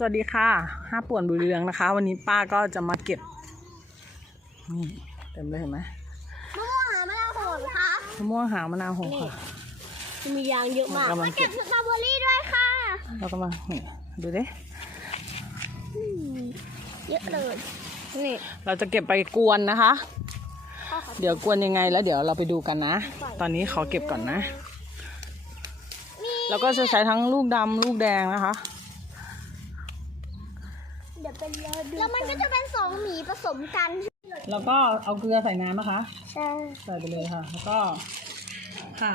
สวัสดีค่ะห้าป่วนบุรีเรืองนะคะ วันนี้ป้าก็จะมาเก็บ นี่เต็มเลยเห็นไหมมะม่วงหามะนาวโหดครับ มะม่วงหาวมะนาวโหค่ะ มียางเยอะมากกำลังเก็เก็บบสตรอเบอรี่ด้วยค่ะแล้วก็มานี่ดูดิอืมเยอะเลย นี่ เราจะเก็บไปกวนนะคะพ่อขอเดี๋ยวกวนยังไงแล้วเดี๋ยวเราไปดูกันนะ ตอนนี้ขอเก็บก่อนนะ แล้วก็จะใช้ทั้งลูกดำลูกแดงนะคะ เดี๋ยวเป็นแล้วมันก็จะเป็นสองหมีผสมกันแล้วก็เอาเกลือใส่น้ำนะคะ ใช่ใส่ไปเลยค่ะ แล้วก็ผ่า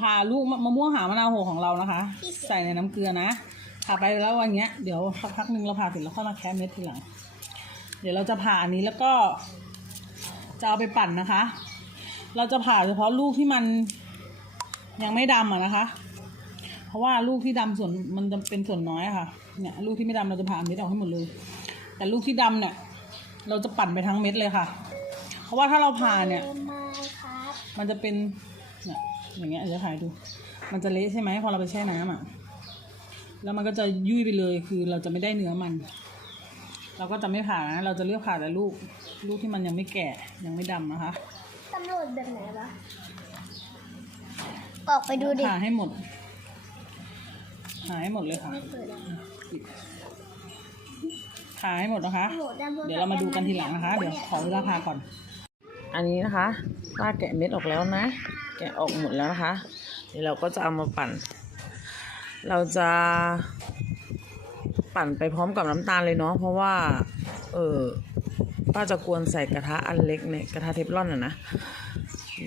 ผ่าลูกมะม่วงหาวมะนาวโหของเรานะคะ ใส่ในน้ำเกลือนะผ่าไปแล้ววันเนี้ยเดี๋ยวสักพักหนึ่งเราผ่าเสร็จแล้วค่อยมาแคะเม็ดทีหลัง เดี๋ยวเราจะผ่าอันนี้แล้วก็จะเอาไปปั่นนะคะ เราจะผ่าเฉพาะลูกที่มันยังไม่ดำอะนะคะ เพราะว่าลูกที่ดำส่วนมันจะเป็นส่วนน้อยอะค่ะ เนี่ยลูกที่ไม่ดำเราจะผ่าเม็ดออกให้หมดเลย แต่ลูกที่ดำเนี่ย เราจะปั่นไปทั้งเม็ดเลยค่ะ เพราะว่าถ้าเราผ่าเนี่ยมาครับมันจะเป็นเนี่ยอย่างเงี้ยเดี๋ยวถ่ายดู มันจะเละใช่ไหมพอเราไปแช่น้ำอะแล้วมันก็จะยุ่ยไปเลยคือเราจะไม่ได้เนื้อมัน เราก็จะไม่ผ่านะเราจะเลือกผ่าแต่ลูก ลูกที่มันยังไม่แก่ยังไม่ดำนะคะตำรวจแบบไหนวะออกไปดูดิผ่าให้หมดผ่าให้หมดเลยค่ะ ผ่าให้หมดนะคะ เดี๋ยวเรามาดูกันทีหลังนะคะ เดี๋ยวขอเวลาผ่าก่อน อันนี้นะคะป้าแกะเม็ดออกแล้วนะ แกะออกหมดแล้วนะคะ เดี๋ยวเราก็จะเอามาปั่น เราจะปั่นไปพร้อมกับน้ำตาลเลยเนาะเพราะว่า เออป้าจะกวนใส่กระทะอันเล็กเนี่ยกระทะเทฟลอนอะนะ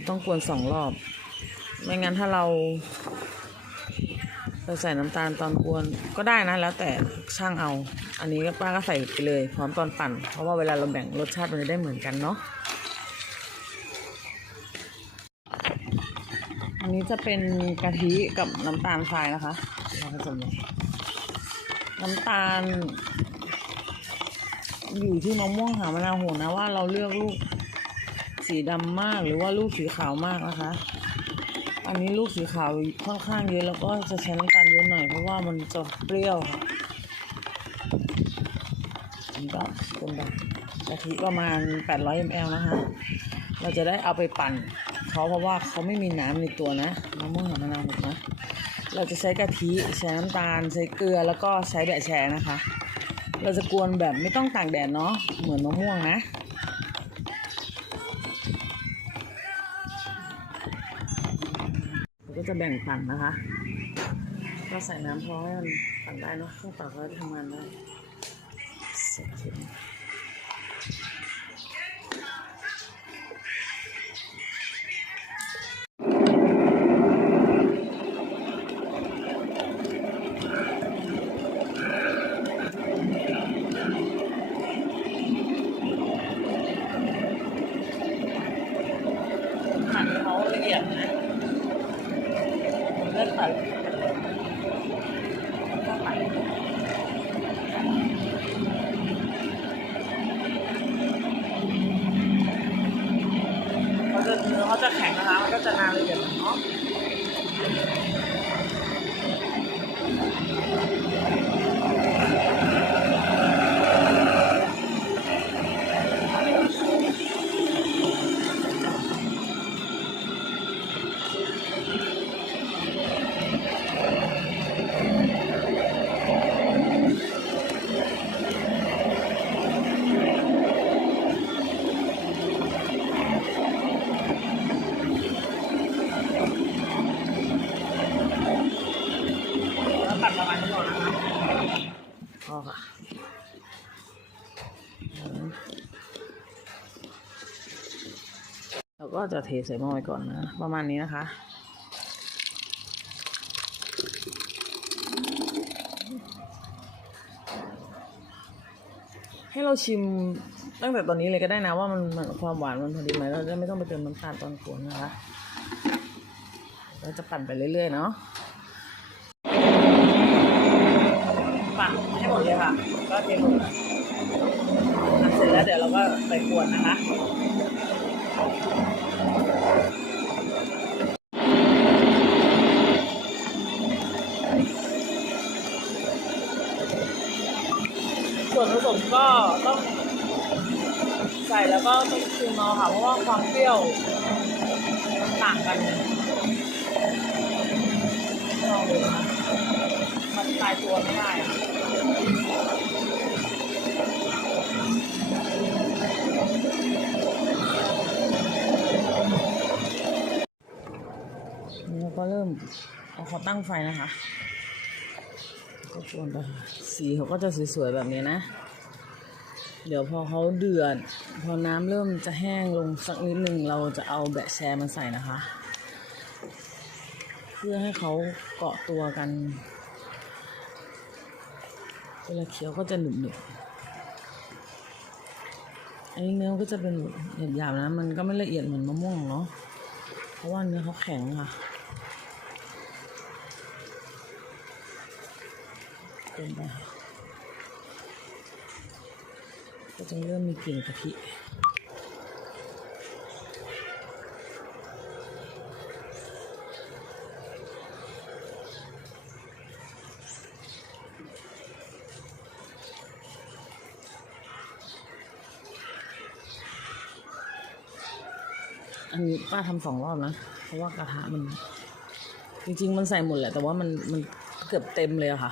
ต้องกวนสองรอบ ไม่งั้นถ้าเรา เราใส่น้ำตาลตอนกวนก็ได้นะแล้วแต่ช่างเอา อันนี้ป้าก็ใส่ไปเลย พร้อมตอนปั่น เพราะว่าเวลาเราแบ่งรสชาติมันจะได้เหมือนกันเนาะอันนี้จะเป็นกะทิกับน้ำตาลทรายนะคะเราผสมเลยน้ำตาล อยู่ที่มะม่วงหามะนาวโหนะว่าเราเลือกลูกสีดำมากหรือว่าลูกสีขาวมากนะคะ อันนี้ลูกสีขาวค่อนข้างเยอะแล้วก็จะใช้น้ำตาล เยอะหน่อยเพราะว่ามันจะเปรี้ยวค่ะอันนี้ก็เป็นแบบกะทิประมาณ 800 ml นะคะ เราจะได้เอาไปปั่นเขาเพราะว่าเขาไม่มีน้ำในตัวนะมะม่วงหามะนาวหมดนะเราจะใช้กะทิใช้น้ำตาล ใช้เกลือแล้วก็ใช้แบะแชนะคะ เราจะกวนแบบไม่ต้องตากแดดเนาะเหมือนมะม่วงนะเราก็จะแบ่งปั่นนะคะ ก็ใส่น้ำพอให้มันปั่นได้เนาะเครื่องปั่นก็จะทำงานได้เสร็จทีนี้หั่นเขาละเอียดนะเลือดผัดก็ผัดเขาจะเนื้อเขาจะแข็งนะคะ มันก็จะนานละเอียดหน่อยเนาะแล้วตัดประมาณนี้ก่อนนะคะพอค่ะเรา ก็จะเทใส่หม้อไว้ก่อนนะ ประมาณนี้นะคะ ให้เราชิมตั้งแต่ตอนนี้เลยก็ได้นะว่ามันมันความหวานมันพอดีไหมเราจะไม่ต้องไปเติมน้ำตาลตอนกวนนะคะ เราจะปั่นไปเรื่อยๆเนาะปั่นให้หมดเลยค่ะ ก็เทหมดเสร็จแล้วเดี๋ยวเราก็ไปกวนนะคะ ส่วนผสมก็ต้องใส่แล้ว ก็ต้องชิมเอาค่ะ เพราะว่าความเปรี้ยวมันต่างกันลองดูนะคะมันตายตัวไม่ได้อะนี่เราก็เริ่มเอาเขาตั้งไฟนะคะ ก็กวนไปค่ะสีเขาก็จะสวยๆแบบนี้นะ เดี๋ยวพอเขาเดือด พอน้ำเริ่มจะแห้งลงสักนิดหนึ่งเราจะเอาแบะแชร์มาใส่นะคะ เพื่อให้เขาเกาะตัวกันเวลาเคี้ยวก็จะหนึบหนึบอันนี้เนื้อก็จะเป็นหยาบๆนะ มันก็ไม่ละเอียดเหมือนมะม่วงเนาะ เพราะว่าเนื้อเขาแข็งค่ะเกินไปค่ะ ก็จะเริ่มมีกลิ่นกะทิอันนี้ป้าทำสองรอบนะ เพราะว่ากระทะมัน จริง ๆ มันใส่หมดแหละ แต่ว่ามันมันเกือบเต็มเลยอะค่ะ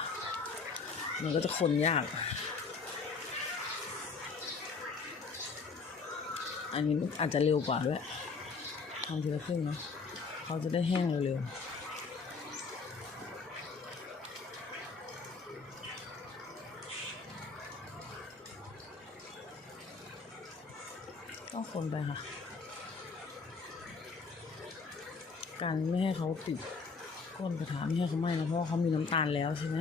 มันก็จะคนยาก อันนี้อาจจะเร็วกว่าด้วยทำทีละครึ่งเนาะเขาจะได้แห้งเร็วๆต้องคนไปค่ะ การไม่ให้เขาติดก้นกระทะไม่ให้เขาไหม้นะเพราะว่าเขามีน้ำตาลแล้วใช่ไหม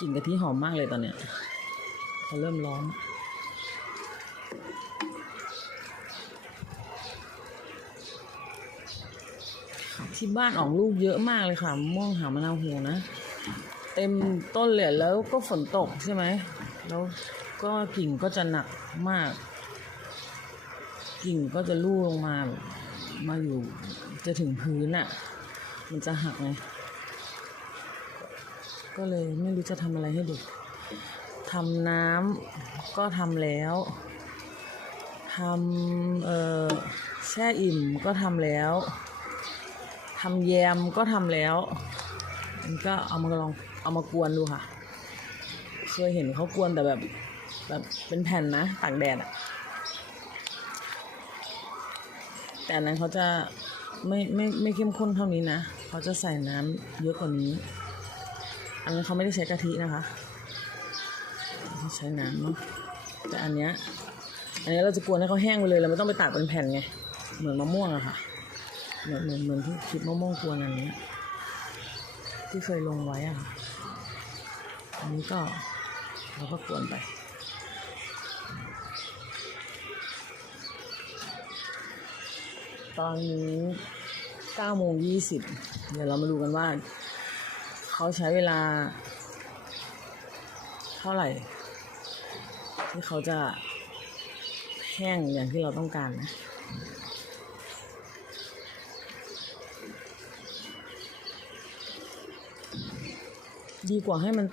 กลิ่นกะทิหอมมากเลยตอนเนี้ยเขาเริ่มร้อนที่บ้านออกลูกเยอะมากเลยค่ะม่วงหามะนาวโหนะ เต็มต้นเลยแล้วก็ฝนตกใช่ไหม แล้วก็กิ่งก็จะหนักมาก กิ่งก็จะลู่ลงมา มาอยู่จะถึงพื้นอะ่ะ มันจะหักไง ก็เลยไม่รู้จะทำอะไรให้เด็กทำน้ำก็ทำแล้วทำเอ่อแช่อิ่มก็ทำแล้วทำแยมก็ทำแล้วมันก็เอามาลองเอามากวนดูค่ะ เคยเห็นเขากวนแต่แบบแบบเป็นแผ่นนะตากแดดอะแต่อันนั้นเขาจะไม่ไม่ไม่เข้มข้นเท่านี้นะ เขาจะใส่น้ำเยอะกว่านี้ อันนั้นเขาไม่ได้ใช้กะทินะคะใช้น้ำเนาะแต่อันเนี้ยอันนี้เราจะกวนให้เขาแห้งไปเลยเราไม่ต้องไปตากเป็นแผ่นไงเหมือนมะม่วงอะค่ะเหมือนเหมือนเหมือนที่คลิปมะม่วงกวนอันนี้ที่เคยลงไว้อะค่ะอันนี้ก็เราก็กวนไปตอนนี้9โมง20 เดี๋ยวเรามาดูกันว่า เขาใช้เวลา เท่าไหร่ ที่เขาจะแห้งอย่างที่เราต้องการนะดีกว่าให้มัน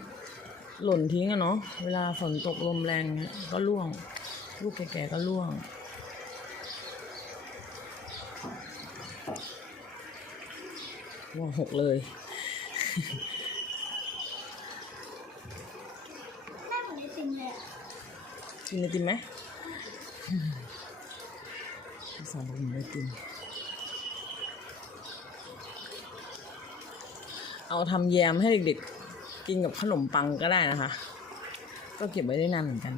หล่นทิ้งอะเนาะ เวลาฝนตกลมแรงเนี่ยก็ร่วง ลูกแก่ๆก็ร่วง ร่วงหกเลย แม่เหมือนไอติมเลยอะ กินไอติมไหมสอนผมไอติมเอาทำแยมให้เด็กๆ กินกับขนมปังก็ได้นะคะ ก็เก็บไว้ได้นานเหมือนกัน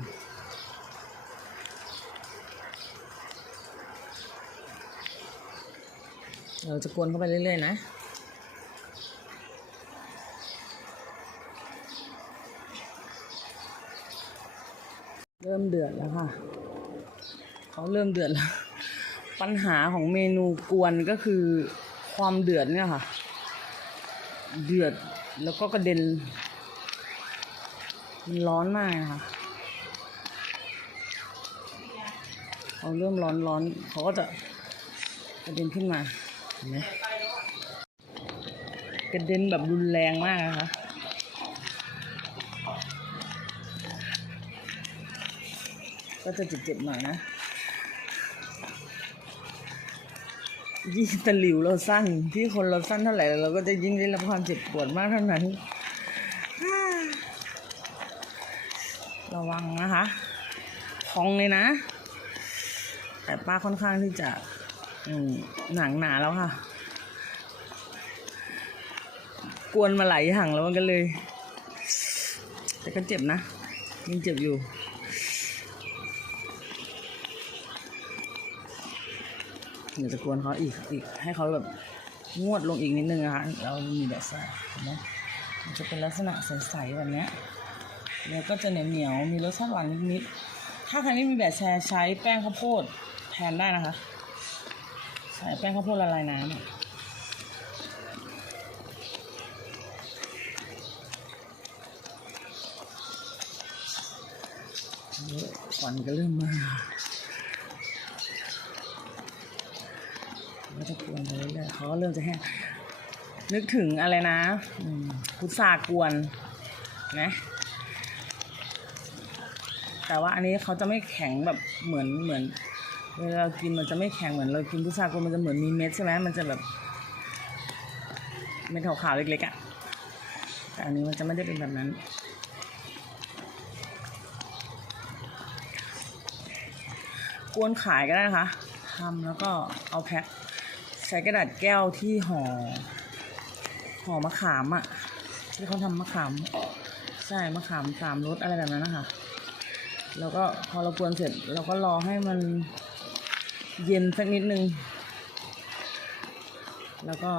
เราจะกวนเข้าไปเรื่อยๆนะ เริ่มเดือดแล้วค่ะ เขาเริ่มเดือดแล้ว ปัญหาของเมนูกวนก็คือความเดือดเนี่ยค่ะ เดือดแล้วก็กระเด็น มันร้อนมากนะคะเขาเริ่มร้อนร้อนเขาก็จะกระเด็นขึ้นมาเห็นไหมกระเด็นแบบรุนแรงมากนะคะ ก็จะเจ็บๆหน่อยนะยิ่งตะหลิวเราสั้น ที่คนเราสั้นเท่าไหร่เราก็จะยิ่งได้รับความเจ็บปวดมากเท่านั้น ระวังนะคะพองเลยนะ แต่ป้าค่อนข้างที่จะหนังหนาแล้วค่ะ กวนมาหลายอย่างแล้วมันก็เลย แต่ก็เจ็บนะยังเจ็บอยู่ เดี๋ยวจะกวนเขาอีกอีก ให้เขาแบบงวดลงอีกนิดนึงนะคะเรามีแบบใส่เห็นไหมมันจะเป็นลักษณะใสๆแบบนี้แล้วก็จะเหนียวเหนียวมีรสชาติหวานนิดๆถ้าใครไม่มีแบบแชร์ใช้แป้งข้าวโพดแทนได้นะคะ ใส่แป้งข้าวโพดละลายน้ำอะเยอะควันก็เริ่มมา ก็จะกวนไปเรื่อยๆเขาก็เริ่มจะแห้งนึกถึงอะไรนะอืมพุทรากวนนะแต่ว่าอันนี้เขาจะไม่แข็งแบบเหมือนเหมือนเวลาเรากินมันจะไม่แข็งเหมือนเรากินพุทรากวนมันจะเหมือนมีเม็ดใช่ไหมมันจะแบบเม็ดขาวๆเล็กๆอะ่ะแต่อันนี้มันจะไม่ได้เป็นแบบนั้นกวนขายก็ได้นะคะทำแล้วก็เอาแพ็ค ใช้กระดาษแก้วที่ห่อห่อมะขามอะ่ะที่เขาทำมะขามใช่มะขามสามรสอะไรแบบนั้นนะคะแล้วก็พอเรากวนเสร็จเราก็รอให้มันเย็นสักนิดนึง แล้วก็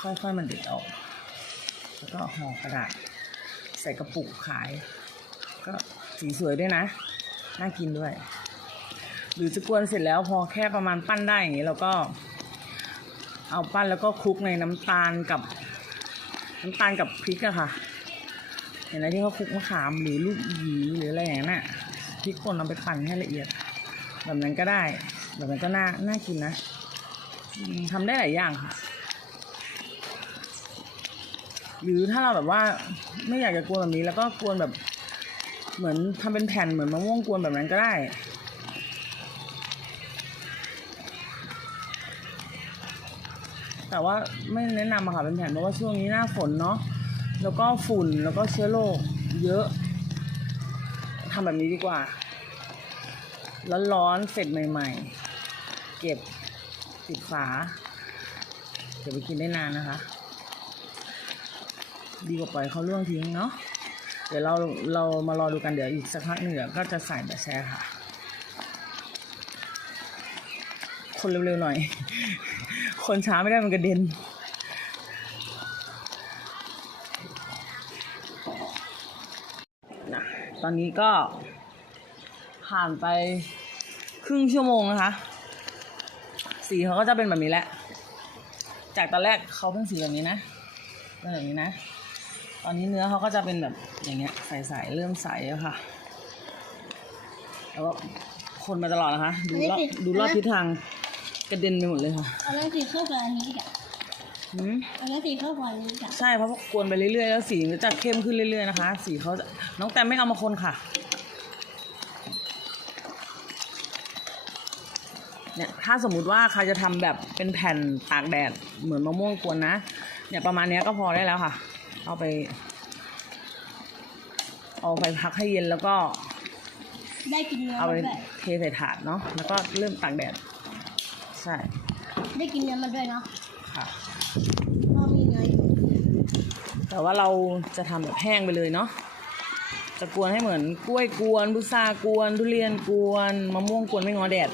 ค่อยๆมันเด็ดออก แล้วก็ห่อกระดาษใส่กระปุกขาย ก็สีสวยด้วยนะ น่ากินด้วย หรือจะกวนเสร็จแล้วพอแค่ประมาณปั้นได้อย่างนี้เราก็ เอาปั้นแล้วก็คลุกในน้ำตาลกับ น้ำตาลกับพริกอะค่ะเห็นไหมที่เขาคลุกมะขามหรือลูกหยีหรืออะไรอย่างนั้นน่ะพริกป่นเอาไปปั่นให้ละเอียด แบบนั้นก็ได้ แบบนั้นก็น่าน่ากินนะอืมทำได้หลายอย่างค่ะ หรือถ้าเราแบบว่าไม่อยากจะกวนแบบนี้ แล้วก็กวนแบบ เหมือนทำเป็นแผ่นเหมือนมะม่วงกวนแบบนั้นก็ได้ แต่ว่าไม่แนะนำอะค่ะเป็นแผ่นเพราะว่าช่วงนี้หน้าฝนเนาะแล้วก็ฝุ่นแล้วก็เชื้อโรคเยอะทำแบบนี้ดีกว่าร้อนๆเสร็จใหม่ ๆ เก็บปิดฝาเก็บไปกินได้นานนะคะ ดีกว่าปล่อยเขาล่วงทิ้งเนาะเดี๋ยวเราเรามารอดูกันเดี๋ยวอีกสักพักหนึ่งเดี๋ยวก็จะใส่แบบแช่ค่ะ คนเร็วๆหน่อย คนช้าไม่ได้มันกระเด็นนะตอนนี้ก็ ผ่านไปครึ่งชั่วโมงนะคะ สีเขาก็จะเป็นแบบนี้แหละ จากตอนแรกเขาเป็นสีแบบนี้นะเป็นแบบนี้นะ ตอนนี้เนื้อเขาก็จะเป็นแบบอย่างเงี้ยใสๆเริ่มใสแล้วค่ะ แล้วก็คนมาตลอดนะคะ ดูรอบดูรอบทิศทาง กระเด็นไปหมดเลยค่ะเอาเรื่องสีเข้ากับอันนี้กันหืมเอาเรื่องสีเข้ากับอันนี้กันใช่เพราะว่ากวนไปเรื่อยๆแล้วสีมันก็จะเข้มขึ้นเรื่อยๆนะคะ สีเขาจะน้องแต้มไม่เอามาคนค่ะ เนี่ย ถ้าสมมุติว่าใครจะทำแบบเป็นแผ่นตากแดดเหมือนมะม่วงกวนนะ เนี่ยประมาณเนี้ยก็พอได้แล้วค่ะ เอาไป เอาไปพักให้เย็นแล้วก็ได้กินเนื้อเอามาไปด้วย เทใส่ถาดเนาะแล้วก็เริ่มตากแดด ใช่ได้กินเนื้อมาด้วยเนาะค่ะเพราะมีเนื้ออยู่แต่ว่าเราจะทำแบบแห้งไปเลยเนาะจะกวนให้เหมือนกล้วยกวนพุทรากวน ทุเรียนกวนมะม่วงกวนไม่งอแดด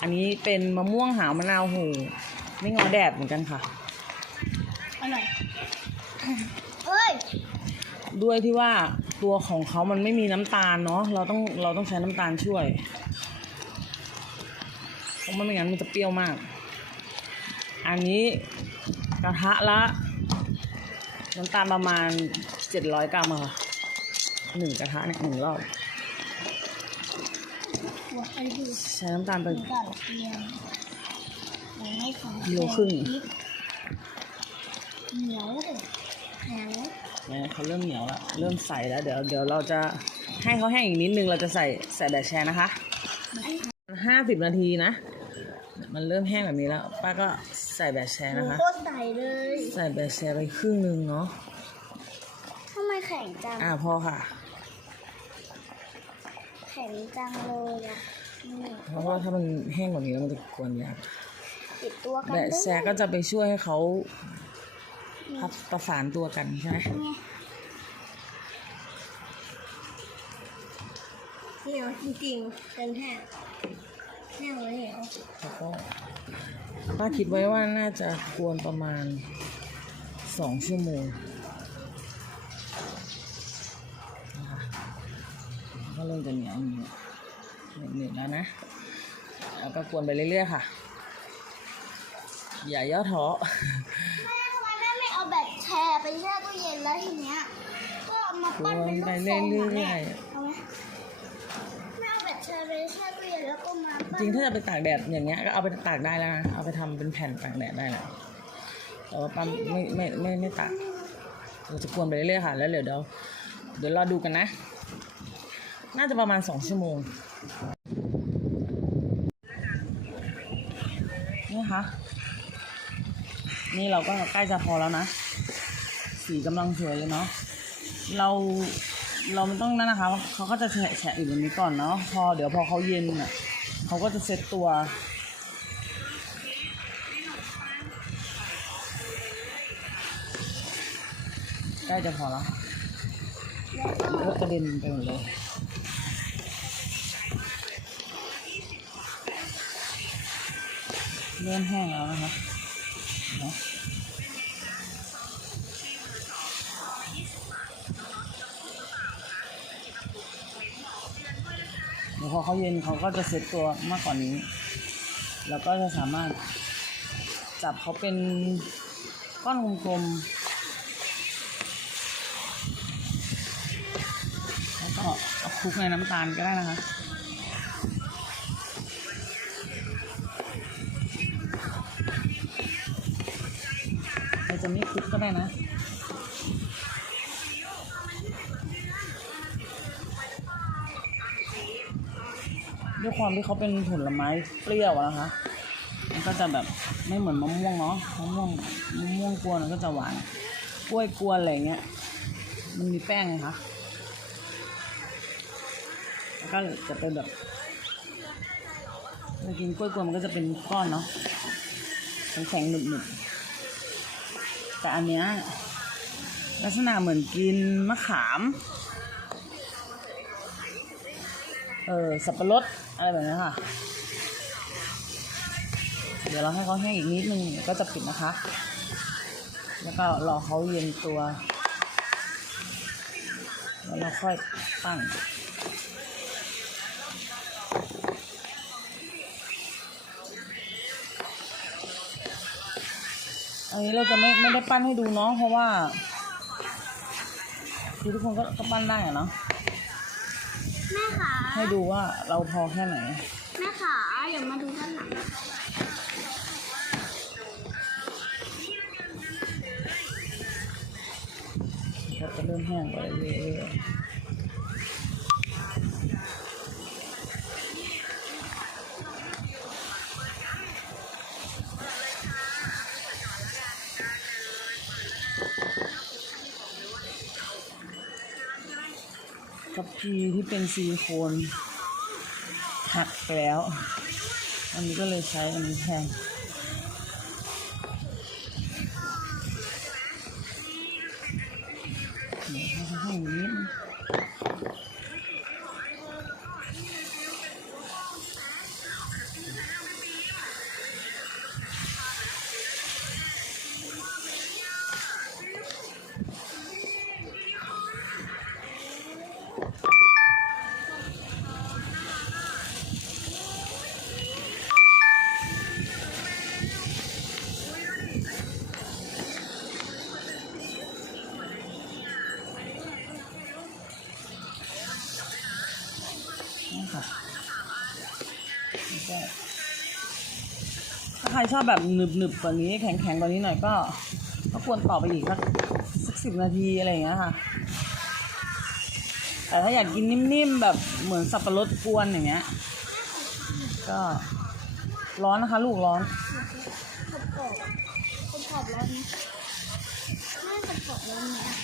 อันนี้เป็นมะม่วงหาวมะนาวโหไม่งอแดดเหมือนกันค่ะ อร่อยเอ้ยด้วยที่ว่าตัวของเขามันไม่มีน้ำตาลเนาะเราต้องเราต้องใช้น้ำตาลช่วย เพราะไม่งั้นมันจะเปรี้ยวมาก อันนี้กระทะละน้ำตาลประมาณเจ็ดร้อยกรัมอะค่ะหนึ่งกระทะเนี่ยหนึ่งรอบววไอ้ดูใช้น้ำตาลไปดูก่อนเตรียมยังไม่ของกิโลครึ่งเหนียวเลยเหนียวเนี่ยเขาเริ่มเหนียวแล้วเริ่มใสแล้วเดี๋ยวเดี๋ยวเราจะให้เขาแห้งอีกนิดนึงเราจะใส่ใส่แดดแชร์นะคะห้าสิบนาทีนะ มันเริ่มแห้งแบบนี้แล้ว ป้าก็ใส่แบดแชร์หนูนะคะ โคตรใสเลย ใส่แบดแชร์ไปครึ่งหนึ่งเนาะทำไมแข็งจัง อ่าพอค่ะ แข็งจังเลยอะนี่เพราะว่าถ้ามันแห้งกว่านี้แล้วมันจะกวนยากติดตัวกันแบดด้วยแชร์ก็จะไปช่วยให้เขาพับประสานตัวกันใช่ไหมเหนียวจริงๆเป็นแห้ง แห้งเลยเหนียวแล้วก็ป้าคิดไว้ว่าน่าจะกวนประมาณสองชั่วโมงนะคะก็เริ่มจะเหนียวเหนียวเหนียวแล้วนะ แล้วก็กวนไปเรื่อยๆค่ะ อย่าย่อท้อแม่ทำไมแม่ไม่เอาแบตแชร์ไปแช่ตู้เย็นแล้วทีเนี้ย ก็เอามาปั้นเป็นลูกไปทเรื่รงอะแม่อยเอาไหมแม่เอาแบตแชร์ไปแช่ตู้เย็นแล้วก็มาจริงถ้าจะไปตากแดดอย่างเงี้ยก็เอาไปตากได้แล้วนะเอาไปทำเป็นแผ่นตากแดดได้แล้วแต่ว่าปั๊มไม่ไม่ไม่ไม่ตากเราจะกวนไปเรื่อยๆค่ะแล้วเดี๋ยวเดี๋ยวเดี๋ยวรอดูกันนะ น่าจะประมาณสองชั่วโมงนี่ค่ะนี่เราก็ใกล้จะพอแล้วนะ สีกำลังสวยเลยเนาะเรา เราไม่ต้องนั่นนะคะเขาก็จะแฉะแฉะอยู่ตรงนี้ก่อนเนาะพอเดี๋ยวพอเขาเย็นอะเขาก็จะเซ็ตตัวใกล้จะพอแล้วเลอะกระเด็นไปหมดเลยเริ่มแห้งแล้วนะคะเนาะ พอเขาเย็นเขาก็จะเซ็ตตัวมากกว่านี้ แล้วก็จะสามารถจับเขาเป็นก้อนกลมๆแล้วก็เอาคลุกในน้ำตาลก็ได้นะคะเราจะไม่คลุกก็ได้นะ ด้วยความที่เขาเป็นผลไม้เปรี้ยวอะนะคะ มันก็จะแบบไม่เหมือนมะม่วงเนาะมะม่วงมะม่วงกวนมันก็จะหวานกล้วยกวนอะไรเงี้ย มันมีแป้งไงคะแล้วก็จะเป็นแบบเรากินกล้วยกวนมันก็จะเป็นก้อนเนาะแข็งๆหนึบๆแต่อันเนี้ยลักษณะเหมือนกินมะขาม เออสับปะรด อะไรแบบนี้ค่ะ เดี๋ยวเราให้เขาแห้งอีกนิดนึงก็จะปิดนะคะ แล้วก็รอเขาเย็นตัวแล้วเราค่อยตั้งอันนี้เราจะไม่ไม่ได้ปั้นให้ดูเนาะเพราะว่าทุกคนก็ก็ปั้นได้อะเนาะ ให้ดูว่าเราพอแค่ไหนแม่ขาเดี๋ยวมาดูด้านหลังก็จะเริ่มแห้งไปเรื่อยๆ ทีที่เป็นซิลิโคนหักไปแล้ว อันนี้ก็เลยใช้อันนี้แทน ชอบแบบหนึบหนึบๆกว่านี้แข็งแข็งๆกว่านี้หน่อยก็ก็ควรต่อไปอีกสักสักสิบนาทีอะไรอย่างเงี้ยค่ะ แต่ถ้าอยากกินนิ่มๆแบบเหมือนสับปะรดกวนอย่างเงี้ย ก็ร้อนนะคะลูกร้อนขอบขอบขอบขอบร้อนนี้ไม่ขอบขอบร้อนนะ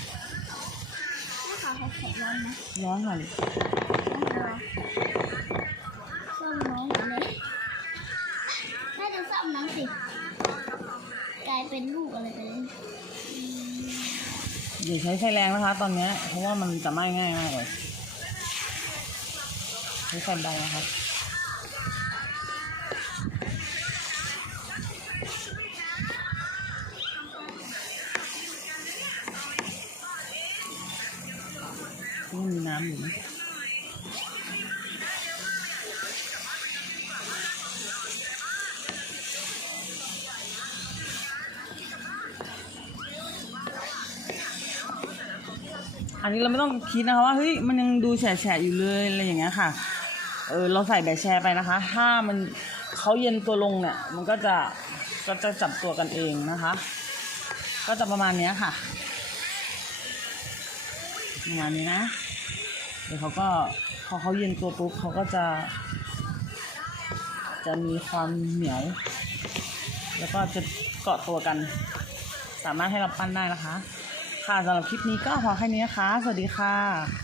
แม่ขาขอบขอบร้อนนะร้อนค่ะลูกซ่อมน้องเลยแม่จะซ่อม น้องสิ กลายเป็นลูกอะไรไปเลยอย่าใช้ไฟแรงนะคะ ตอนนี้เพราะว่ามันจะไหม้ง่ายมากเลยใช้ไฟเบานะคะนี่มีน้ำอยู่นะ อันนี้เราไม่ต้องคิดนะคะว่าเฮ้ยมันยังดูแฉะๆอยู่เลยอะไรอย่างเงี้ยค่ะ เออเราใส่แบบแชร์ไปนะคะ ถ้ามันเขาเย็นตัวลงเนี่ยมันก็จะก็จะจับตัวกันเองนะคะ ก็จะประมาณเนี้ยค่ะประมาณนี้นะเดี๋ยวเขาก็พอเขาเย็นตัวปุ๊บเขาก็จะ จะมีความเหนียว แล้วก็จะเกาะตัวกัน สามารถให้เราปั้นได้นะคะ ค่ะสำหรับคลิปนี้ก็พอแค่นี้นะคะ สวัสดีค่ะ